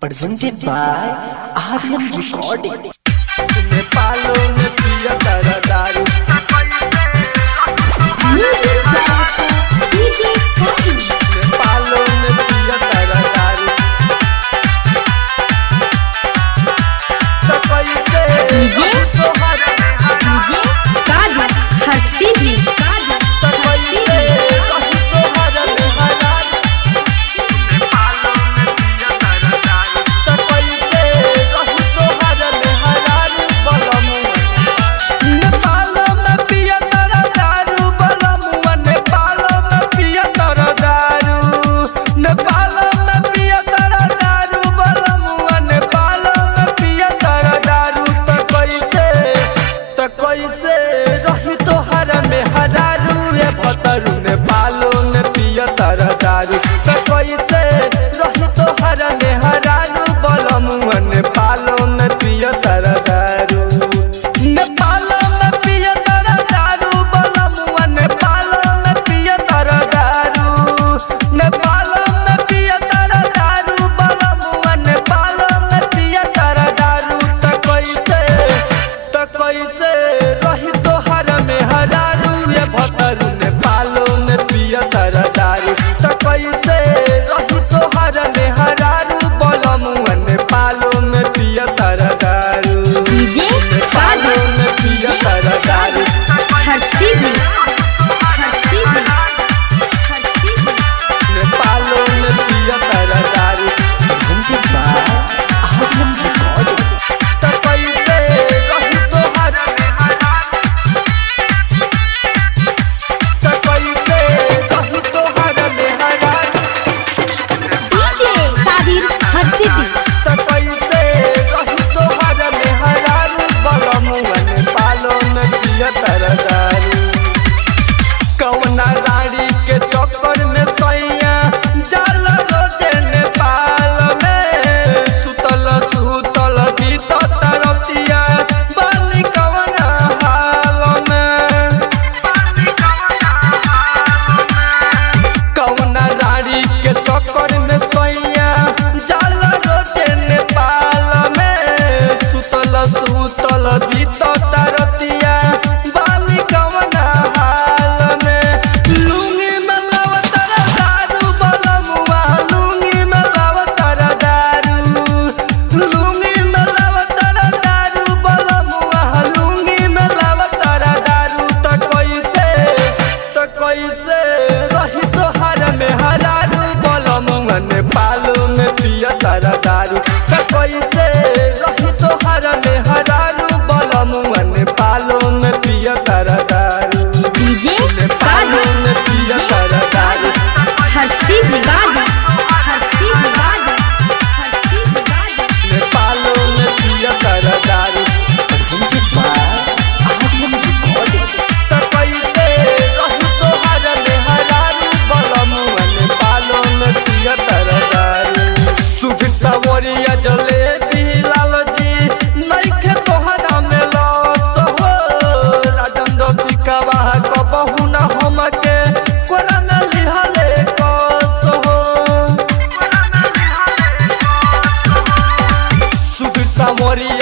presented by Aryan Recordings. नेपालों में पिया तारा दारू Music director DJ Kavi. नेपालों में पिया तारा दारू सफाई से DJ Kavi. हर सीधी सफाई से तो हर मेहरान नेपालों में पिया तारा दारू सफाई से तो हर मेहरान नेपालों में पिया तारा दारू बलमुआ नेपालों में पिया तारा दारू नेपालों में पिया तारा दारू बलमुआ नेपालों में पिया तारा दारू त कैसे रही तो हर में हरारू ये भतरू नेपालों में पिया तारा दारू त कैसे रही तो हर में हरारू बलमुआ नेपालों में पिया तारा दारू नेपालों में पिया तारा दारू बलमुआ नेपालों में पिया तारा दारू नेपालों में पिया तारा दारू बलमुआ नेपालों में पिया तारा दारू त कैसे रही तो हर में हरारू ये भतरू नेपालों में पिया तारा दारू त कैसे रही तो हर में हरारू बलमुआ नेपालों में पिया तारा दारू DJ नेपालों में पिया तारा दारू हर सीधी नेपालों में पिया तारा दारू Presented by Aryan Recordings. त कैसे रही तो हर में हरारू त कैसे रही तो हर में हरारू DJ Kavi. हर सीधी त कैसे रही तो हर में हरारू बलमुआ नेपालों में पिया तारा दारू कौना रानी के चक्कर में सैया जाल रोजे नेपाल में सुतल बीतत रतिया बानी कौना हाल में कौना रानी के चक्कर में सैया जाल रोजे नेपाल में सुतल बीतत रतिया बानी कौना हाल में लुंगी में लावतर दारू बलमुआ लुंगी में लावतर दारू लुंगी में लावतर दारू बलमुआ लुंगी में लावतर दारू त कैसे रही तो हर में हरारू बलमुआ नेपालों में पिया तारा दारू त कैसे रही तो हर में हरारू बलमुआ नेपालों में पिया तारा दारू DJ नेपालों में पिया तारा दारू हर सीधी नेपालों में पिया तारा दारू Presented by Aryan Recordings. त कैसे रही तो हर में हरारू बलमुआ नेपालों में पिया तारा दारू सुभिता वरिया जलेबी लालजी नइखे तोहरा में लत हो राजन रसिकवा कबहू न हमके कोरा में लिहले कस हो सुभिता वरिया